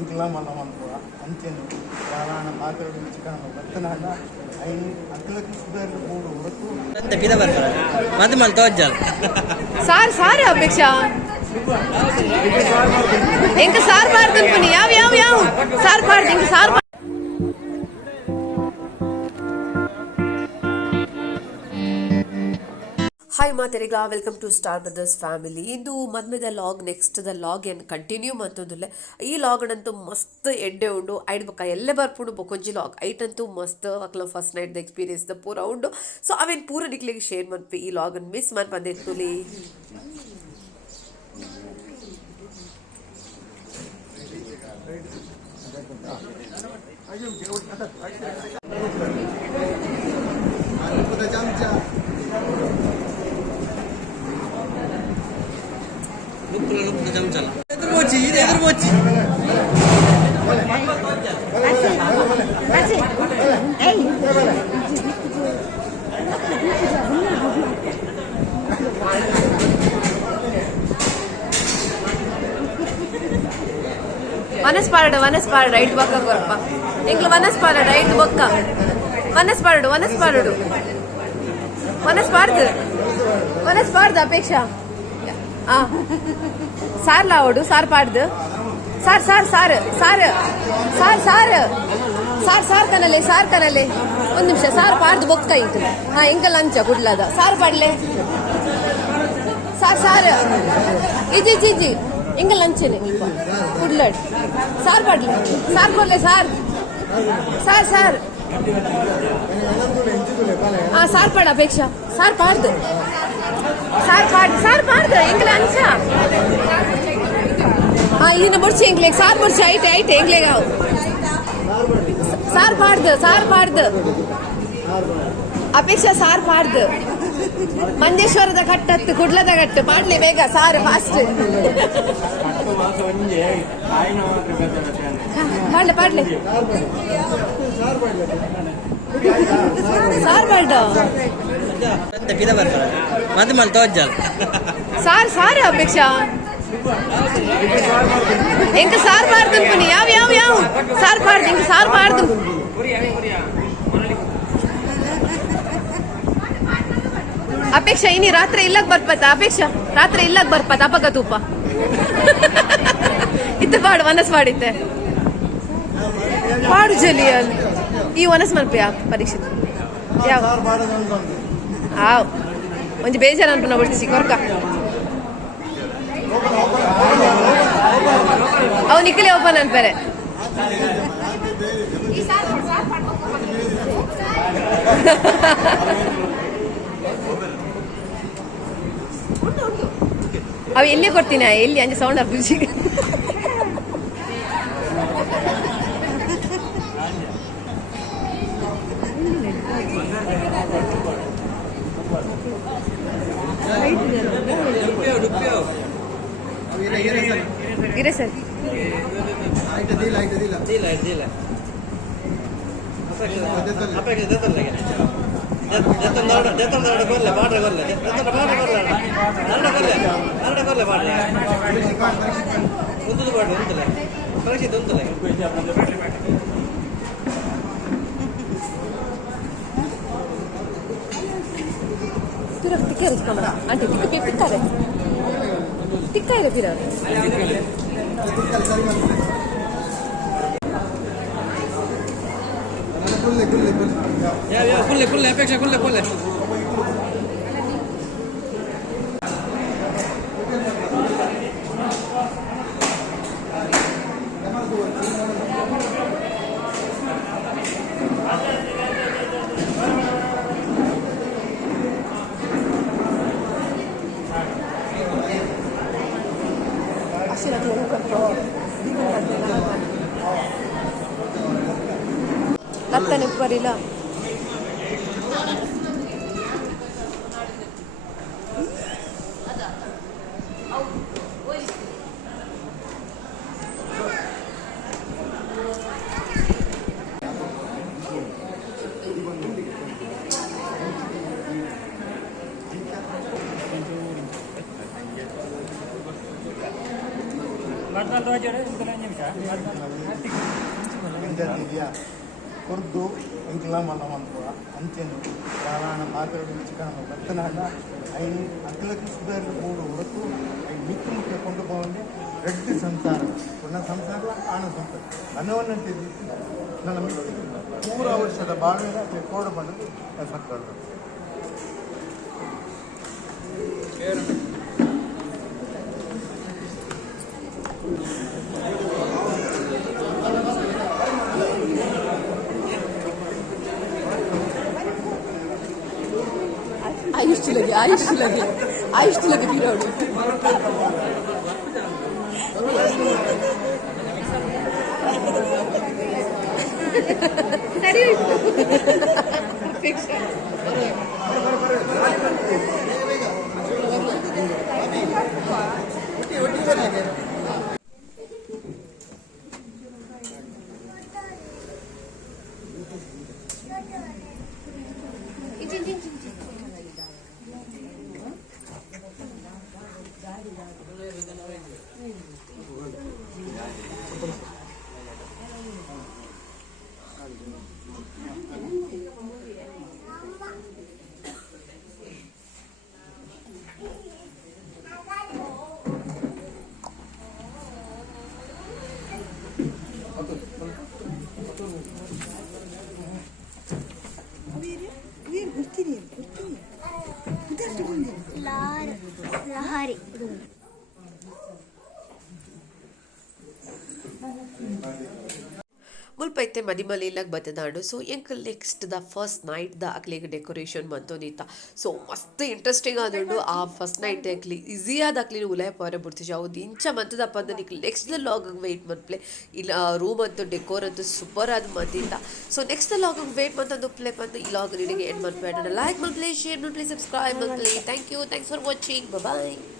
ఇంకెல்லாம் మనమంతా అంచెను ಯಾವಾನ ಪಾತ್ರೆಗಳು ಚಿಕನ್ ಬರ್ತನಾಗ ಐನು ಅಕ್ಕಲಕ್ಕೆ ಸುಧಾರ ಮೂಡು ಹೊರತು ಅಂತ ಪಿದ ಬರ್ತಾರೆ ಮತ್ತೆ ಮಲ್ ತೋಜಲ್ ಸಾರ್ ಸಾರ್ ಅಪೇಕ್ಷಾ ಎಂಕ ಸಾರ್ ಮಾಡ್ತೀನಿ ಪನಿ ಯಾವ ಸಾರ್ ಮಾಡ್ತೀನಿ ಎಂಕ ಸಾರ್ ಹಾಯ್ ಮಾತೆರಿಗ welcome to star brothers family. ಇದು ಮದ್ಮೆದ ಲಾಗ್ ನೆಕ್ಸ್ಟ್ ದ ಲಾಗ್ ಏನು ಕಂಟಿನ್ಯೂ ಮತ್ತೊಂದಿಲ್ಲ. ಈ ಲಾಗ್ನಂತೂ ಮಸ್ತ್ ಎಡ್ಡೆ ಉಂಡು ಐಡ್ ಬೊಕ್ಕ ಎಲ್ಲೇ ಬರ್ಪುಂಡು ಬೊಕೊಂಜಿ ಲಾಗ್ ಐಟಂತೂ ಮಸ್ತ್ ಅಕ್ಲ ಫಸ್ಟ್ ನೈಟ್ ದ ಎಕ್ಸ್ಪೀರಿಯನ್ಸ್ ದ ಪೂರ ಉಂಡು. ಸೊ ಅವೇನು ಪೂರ ನಿಕ್ಲಿಗೆ ಶೇರ್ ಮನ್ಪಿ ಈ ಲಾಗನ್ನು ಮಿಸ್ ಮಾಡಿ ಬಂದಿರ್ತುಲಿ. ಲುಕ್ ಚಮಚಲ ಎದುರು ಬೊಚ್ಚಿ ವನಸ್ ಪಾರಡು ಐಟ್ ಬೊಕ್ಕ ಕೊರಪ ಎಂಕ್ಲು ವನಸ್ ಪಾರಡು ಐಟ್ ಬೊಕ್ಕ ವನಸ್ ಪಾರ್ದು ಅಪೇಕ್ಷಾ ಸಾರ್ ಲಾವಡು ಸಾರ್ ಪಾಡ್ದು ಸಾರ್ ಕನಲೆ ಒಂದು ನಿಮಿಷ ಸಾರ್ ಪಾಡ್ದು ಬೊಕ್ಕ ಇತ್ತು ಎಂಕಲ್ ಅಂಚ ಕುಡ್ಲದ ಸಾರ್ ಪಾಡ್ಲೆ ಸಾರ್ ಇಜಿ ಎಂಕಲ್ ಅಂಚೆನೆ ಕುಡ್ಲಡ್ ಸಾರ್ ಪಾಡ್ಲೆ ಸಾರ್ ಕೊಡ್ಲೆ ಸಾರ್ ಸಾರ್ ಪಾಡ ಅಪೇಕ್ಷಾ ಸಾರ್ ಪಾಡ್ದು ಎಂಗ್ಲೆ ಅಂಚ ఈయన బొడిచి ఎంగ్లేగ్ సార్ బొడిచి ఐతే ఎంగ్లేగ్ ఆవు సార్ పాಡ್ದು ಅಪೇಕ್ಷಾ ಸಾರ್ ಪಾಡ್ದು ಮಂಜೇಶ್ವರದ ಕಟ್ಟತ್ತು ಕುಡ್ಲದ ಕಟ್ಟು ಪಾಡ್ಲಿ ಬೇಗ ಸಾರ್ ಫಾಸ್ಟ್ ಪಾಡ್ಲೆ ಸಾರ್ ಪಾಡ್ದು ಅಂತ ಪಿದ ಬರ್ತಾರೆ ಮತ್ತೆ ಮಲ್ ತೋಜಲ್ ಸಾರ್ ಅಪೇಕ್ಷಾ ಎಂಕ ಸಾರ್ ಮಾಡ್ತೀನಿ ಪನಿ ಯಾವ ಸಾರ್ ಮಾಡ್ತೀನಿ ಎಂಕ ಸಾರ್ ಮಾಡ್ತೀನಿ ಅಪೇಕ್ಷಾ ಇನಿ ರಾತ್ರಿ ಇಲ್ಲಕ್ ಬರ್ಪತ್ತ ಅಪೇಕ್ಷಾ ರಾತ್ರಿ ಇಲ್ಲಕ್ ಬರ್ಪತ್ತ ಅಪಗ ತೂಪ ಇತ್ತು ಪಾಡು ವನಸ್ ಮಾಡಿತ್ತೆ ಪಾಡು ಜಲಿಯನ್ ಈ ವನಸ್ ಮಲ್ಪಿ ಪರೀಕ್ಷೆ ಯಾವ ಒಂಜಿ ಬೇಜಾರು ಅನ್ಪನ ಬಿಡ್ಸಿ ಕೊರ್ಕ ಅವು ನಿಖಿಲೆ ಓಪನ್ ಅನ್ಪೇರೆ ಅವು ಎಲ್ಲಿ ಕೊಡ್ತೀನಿ ಎಲ್ಲಿ ಅಂಜೆ ಸೌಂಡ್ ಅರ್ಪಿಸಿ ಇರೇ ಸರ್ అంటే తిక్కారే ఫిర ಕುಲ್ಲೆ ಅಪೇಕ್ಷೆ ಕುಲ್ಲೆ ಲತ್ತನೆ ಬರಿಲ್ಲ Matnal doa jare, bukan hanya India కుర్దు ఇంకలా మనం అనుకో అంచెను చాలా పాత్రలు చికెన్ బెత్తనాడ అయిన అక్కలకి ಸುಧಾರಿತ ಮೂಡು ಹೊರತು ಮಿಕ್ಕ ಮುಖ್ಯ ಕೊಂಡು ಹೋಗಿ ರೆಡ್ಡಿ ಸಂಸಾರ ನನ್ನ ಸಂಸಾರ ಆಣ ಸಂಸಾರ ಅನ್ನವನ್ನಂತಿದ್ದು ನನ್ನ ಮಿಕ್ಕಿ 100 ವರ್ಷದ ಬಾಳ್ವೆ ಕೋಡ ಬಂದು ಸರ್ಕಾರ आयुष लगे पीरियड लहरी ಮುಲ್ಪೈತೆ ಮದಿಮಲಿಲಾಗ ಬತ್ತದಾಡು ಸೊ ಎಂಕಲ್ ನೆಕ್ಸ್ಟ್ ದ ಫಸ್ಟ್ ನೈಟ್ ದ ಅಕ್ಲಿಗೆ ಡೆಕೋರೇಷನ್ ಬಂತೋನಿತ್ತ ಸೊ ಮಸ್ತ್ ಇಂಟ್ರೆಸ್ಟಿಂಗ್ ಆದುಂಡು ಆ ಫಸ್ಟ್ ನೈಟ್ ಅಕ್ಲಿ ಈಸಿಯಾದ ಅಕ್ಲಿನ ಉಲಾಯ ಪವರ ಬಿಡ್ತಿಜ ಅವ್ದು ಇಂಚ ಮಂತದಪ್ಪ ಅಂದ್ರೆ ನಿಕ್ಲಿ ನೆಕ್ಸ್ಟ್ ದ ಲಾಗಿಗೆ ವೆಯ್ಟ್ ಮನ್ಪ್ಲೆ ಇಲ್ಲ ರೂಮ್ ಅಂತೂ ಡೆಕೋರ್ ಅಂತೂ ಸೂಪರ್ ಆದ ಮತ್ತಿಂದ ಸೊ ನೆಕ್ಸ್ಟ್ ದ ಲಾಗಿಗೆ ವೆಯ್ಟ್ ಮಂತಂದು ಪ್ಲೇ ಬಂದು ಈ ಲಾಗ್ ನಿನಗೆ ಎಂಡ್ ಮನ್ಪೇಡ ಲೈಕ್ ಮನ್ಪ್ಲೆ ಶೇರ್ ಮನ್ಪ್ಲೆ ಸಬ್ಸ್ಕ್ರೈಬ್ ಮನ್ಪ್ಲೆ thank you thanks for watching bye